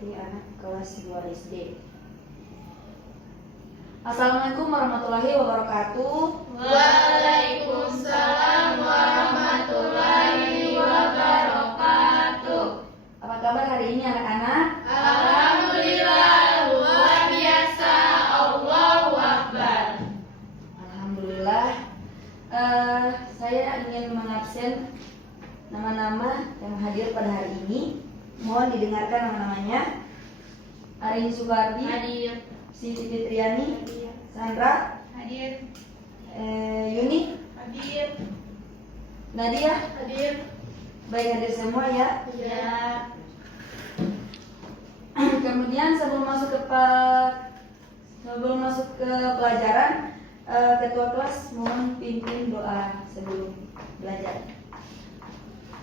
berarti anak kelas 2 SD. Assalamualaikum warahmatullahi wabarakatuh. Waalaikumsalam warahmatullahi wabarakatuh. Apa kabar hari ini anak-anak? Alhamdulillah, luar biasa, Allahu Akbar. Alhamdulillah. Saya ingin mengabsen nama-nama yang hadir pada hari ini. Mohon didengarkan nama-namanya. Arini Subardi, Hadir. Siti Fitriani, Sandra, Hadir. Yuni, Hadir. Nadia. Hadir. Baik, hadir semua ya. Ya. Kemudian sebelum masuk ke pelajaran, ketua kelas mohon pimpin doa sebelum belajar.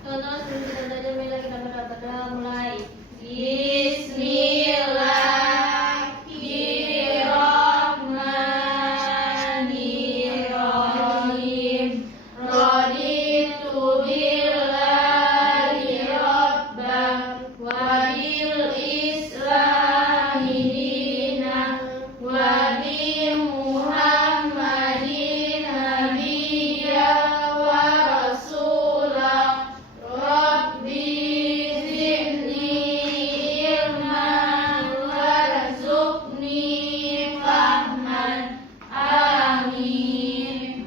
Teman-teman, sebelum kita belajar, marilah kita berdoa. Mulai. Bismillahirrahmanirrahim. Raditu billahi rabban wa bil islami dinan wa bi Muhammadin nabiyyan wa rasulah. Rabbi zidni ilman warzuqni fahman. Amin.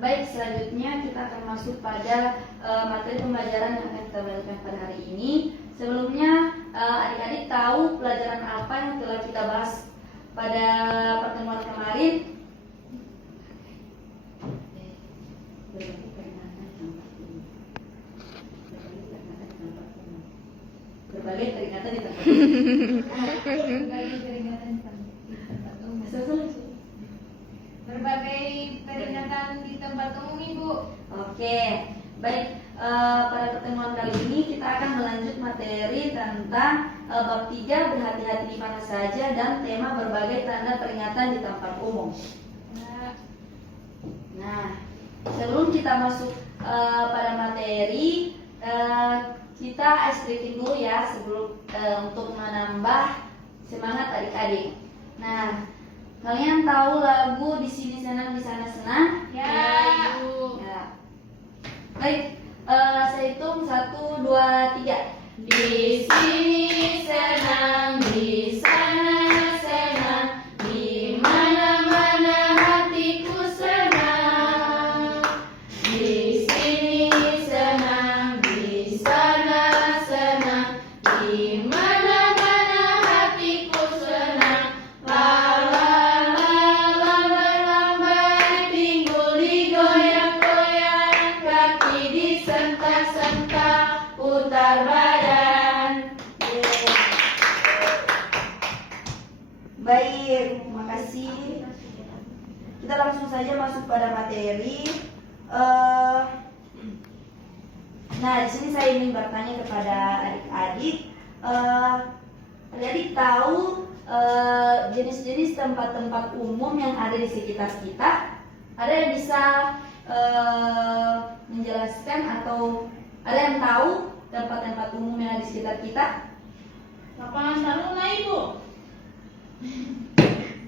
Baik, selanjutnya kita akan masuk pada materi pembelajaran yang akan kita belajarkan pada hari ini. Sebelumnya, adik-adik tahu pelajaran apa yang telah kita bahas pada pertemuan kemarin? Berbagai peringatan di tempat umum. Berbagai peringatan di tempat umum, Ibu. Oke, baik. Pada pertemuan kali ini kita akan melanjut materi tentang bab 3 berhati-hati di mana saja dan tema berbagai tanda peringatan di tempat umum. Nah, sebelum kita masuk pada materi, kita ice breaking dulu ya sebelum untuk menambah semangat adik-adik. Nah, kalian tahu lagu Di Sini Senang Di Sana Senang? Ya, Ibu. Ya. Baik, saya hitung 1, 2, 3. Di sini senang, di sana senang, di mana-mana hatiku senang. Di sini senang, di sana senang, di mana-mana hatiku senang. Lambai-lambai, pinggul digoyang-goyang, kaki disentak-sentak, putar badan. Baik, makasih. Kita langsung saja masuk pada materi. Nah, di sini saya ingin bertanya kepada adik-adik. Adik-adik tahu jenis-jenis tempat-tempat umum yang ada di sekitar kita? Ada yang bisa menjelaskan atau ada yang tahu tempat-tempat umum yang ada di sekitar kita? Lapangan taruna, Ibu.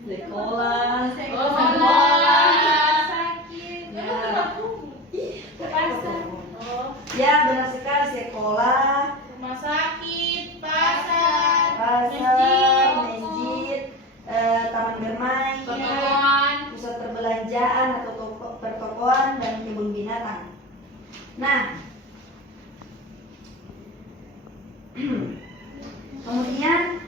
Sekolah. Sakit. Ya. Pasar. Oh, Ya, benar sekali, sekolah, rumah sakit, pasar, pasar, masjid, taman bermain, pertokoan. pusat perbelanjaan atau pertokoan dan kebun binatang. Nah, kemudian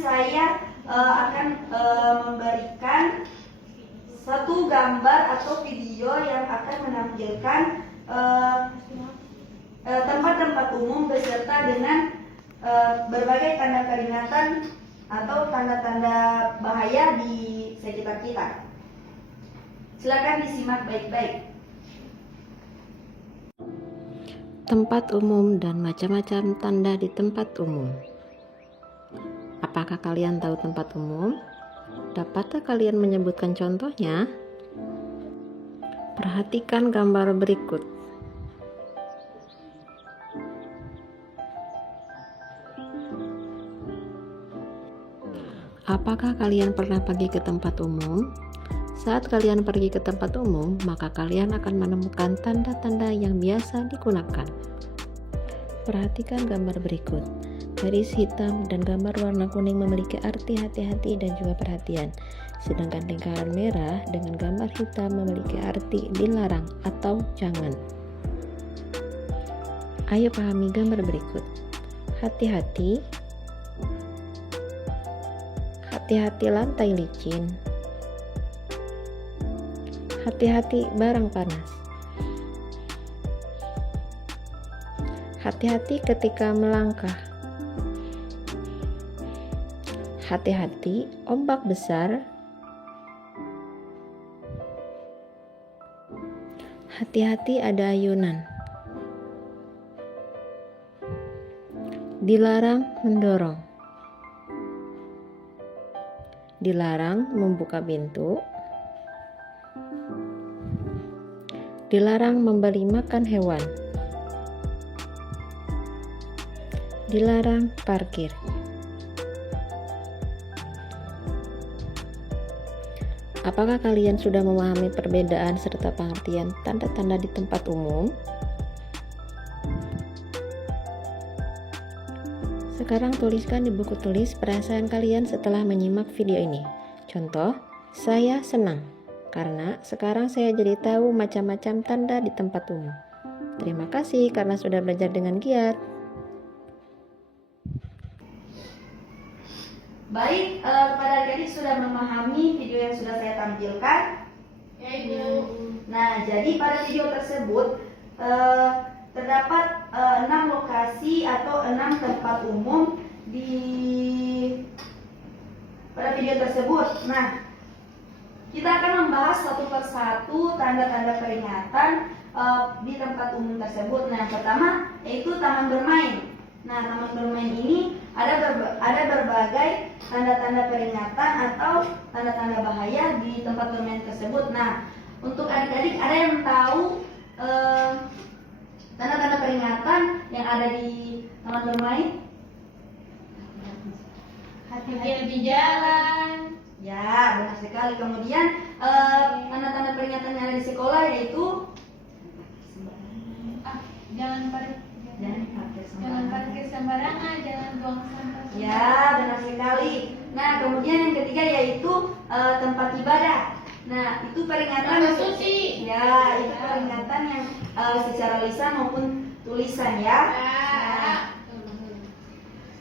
saya akan memberikan satu gambar atau video yang akan menampilkan tempat-tempat umum beserta dengan berbagai tanda peringatan atau tanda-tanda bahaya di sekitar kita. Silakan disimak baik-baik. Tempat umum dan macam-macam tanda di tempat umum. Apakah kalian tahu tempat umum? Dapatkah kalian menyebutkan contohnya? Perhatikan gambar berikut. Apakah kalian pernah pergi ke tempat umum? Saat kalian pergi ke tempat umum, maka kalian akan menemukan tanda-tanda yang biasa digunakan. Perhatikan gambar berikut. Garis hitam dan gambar warna kuning memiliki arti hati-hati dan juga perhatian. Sedangkan lingkaran merah dengan gambar hitam memiliki arti dilarang atau jangan. Ayo pahami gambar berikut. Hati-hati. Hati-hati lantai licin. Hati-hati barang panas. Hati-hati ketika melangkah. Hati-hati ombak besar. Hati-hati ada ayunan. Dilarang mendorong. Dilarang membuka pintu. Dilarang memberi makan hewan. Dilarang parkir. Apakah kalian sudah memahami perbedaan serta pengertian tanda-tanda di tempat umum? Sekarang tuliskan di buku tulis perasaan kalian setelah menyimak video ini. Contoh, saya senang karena sekarang saya jadi tahu macam-macam tanda di tempat umum. Terima kasih karena sudah belajar dengan giat. Baik, kepada adik-adik sudah memahami video yang sudah saya tampilkan. Ya, Ibu. Nah, jadi pada video tersebut terdapat 6 lokasi atau 6 tempat umum pada video tersebut. Nah, kita akan membahas satu persatu tanda-tanda peringatan di tempat umum tersebut. Nah, yang pertama yaitu taman bermain. Nah, taman bermain ini ada berbagai tanda-tanda peringatan atau tanda-tanda bahaya di tempat bermain tersebut. Nah, untuk adik-adik ada yang tahu tanda-tanda peringatan yang ada di taman bermain? Hati-hati di jalan. Ya, benar sekali. Kemudian tanda-tanda peringatan yang ada di sekolah yaitu Jangan parkir. Jangan parkir sembarangan, jangan buang sampah. Ya, benar sekali. Nah, kemudian yang ketiga yaitu tempat ibadah. Nah, itu peringatan. Tempat suci. Ya, itu peringatan yang secara lisan maupun tulisan ya.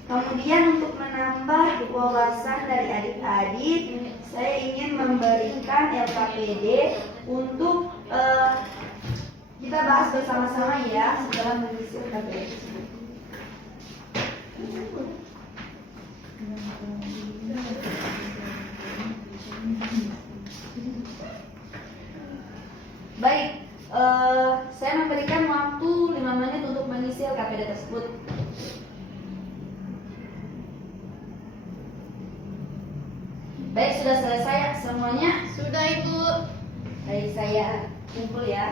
Nah, kemudian untuk menambah wawasan dari adik-adik, saya ingin memberikan LKPD untuk kita bahas bersama-sama ya setelah mengisi LKPD tersebut. Baik, saya memberikan waktu 5 menit untuk mengisi LKPD tersebut. Baik, sudah selesai semuanya? Sudah, Ibu. Baik, saya kumpul ya.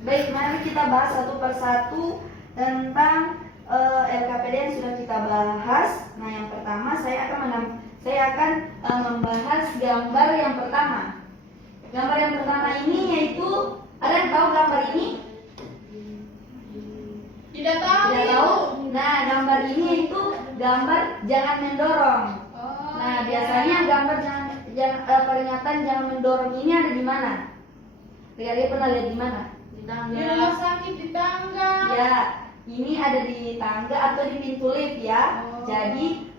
Baik, mari kita bahas satu persatu tentang LKPD yang sudah kita bahas. Nah, yang pertama saya akan membahas gambar yang pertama. Gambar yang pertama ini yaitu, ada yang tahu gambar ini? Tidak tahu. Tidak Ibu. tahu. Nah, gambar ini yaitu gambar jangan mendorong. Oh, Nah, ya. biasanya gambar peringatan jangan mendorong ini ada di mana? Adik-adik pernah lihat di mana? Di rumah sakit, di tangga. Ya, ini ada di tangga atau di pintu lift ya. Oh. Jadi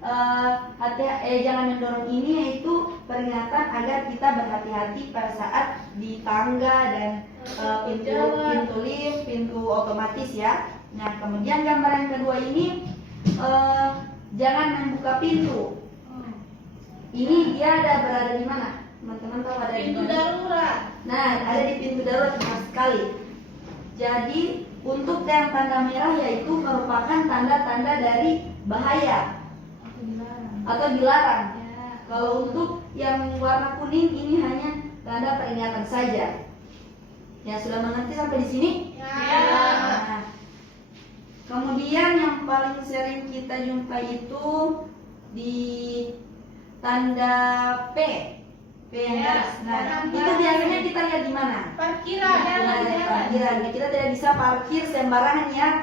jangan mendorong ini yaitu peringatan agar kita berhati-hati pada saat di tangga dan pintu lift, pintu otomatis ya. Nah, kemudian gambar yang kedua ini jangan membuka pintu. Oh. Ini dia berada di mana? Teman-teman tahu ada di Pintu mana? darurat. Nah, ada di pintu darurat tepat sekali. Jadi untuk yang tanda merah yaitu merupakan tanda-tanda dari bahaya Aku dilarang. atau dilarang. Ya. Kalau untuk yang warna kuning ini hanya tanda peringatan saja. Ya, sudah mengerti sampai di sini? Ya. Nah, kemudian yang paling sering kita jumpa itu di tanda P. P yang Ya, garis. Nah, tanda itu biasanya kita lihat di mana? Parkiran. Nah, di parkiran. Kita tidak bisa parkir sembarangan ya,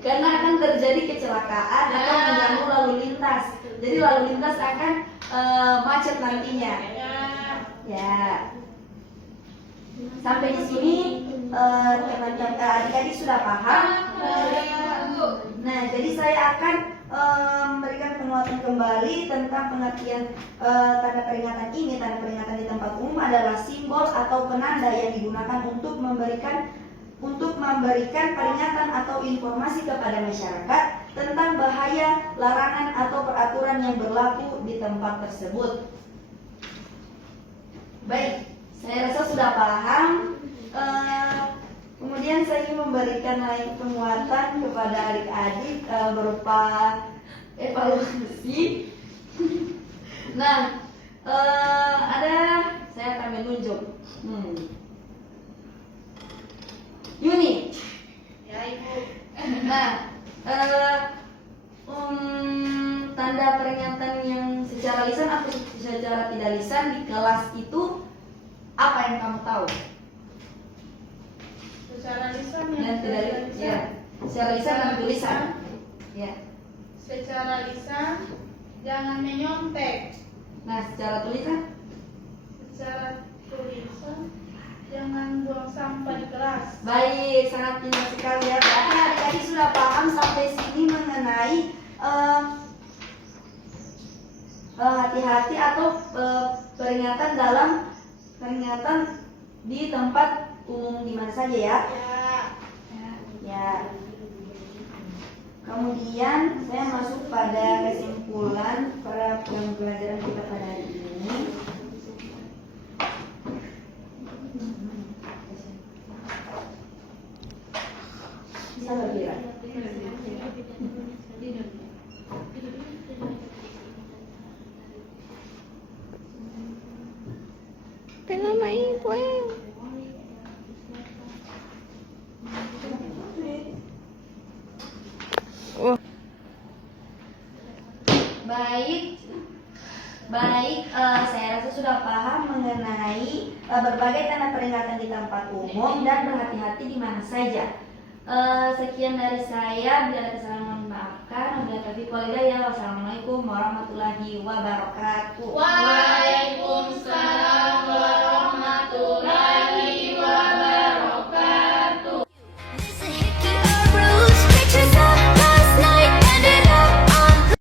karena akan terjadi kecelakaan atau mengganggu lalu lintas. Jadi lalu lintas akan macet nantinya. Ya. Sampai di sini teman-teman adik-adik sudah paham. Nah, jadi saya akan memberikan penguatan kembali tentang pengertian tanda peringatan ini. Tanda peringatan di tempat umum adalah simbol atau penanda yang digunakan untuk memberikan peringatan atau informasi kepada masyarakat tentang bahaya, larangan atau peraturan yang berlaku di tempat tersebut. Baik, saya rasa sudah paham. Kemudian saya ingin memberikan lagi penguatan kepada adik-adik berupa evaluasi. Nah, saya akan menunjuk Yuni. Ya, Ibu. Nah, tanda peringatan yang secara lisan atau secara tidak lisan di kelas itu apa yang kamu tahu? Secara lisan Dan tidak ya, secara lisan dan tulisan. Ya. Secara lisan jangan menyontek. Nah, secara tulisan Secara tulisan jangan buang sampah di kelas. baik, sangat pintar sekali ya. Berarti adik-adik sudah paham sampai sini mengenai hati-hati atau peringatan di tempat umum di mana saja ya. Ya. Kemudian saya masuk pada kesimpulan pada pembelajaran kita pada hari ini. Bisa berkira. Pela mai kue. Oh. Baik, saya rasa sudah paham mengenai berbagai tanda peringatan di tempat umum dan berhati-hati di mana saja. Sekian dari saya, bila ada kesalahan mohon maafkan. Wabillahi taufiq wal hidayah. Wassalamualaikum warahmatullahi wabarakatuh. Waalaikumsalam.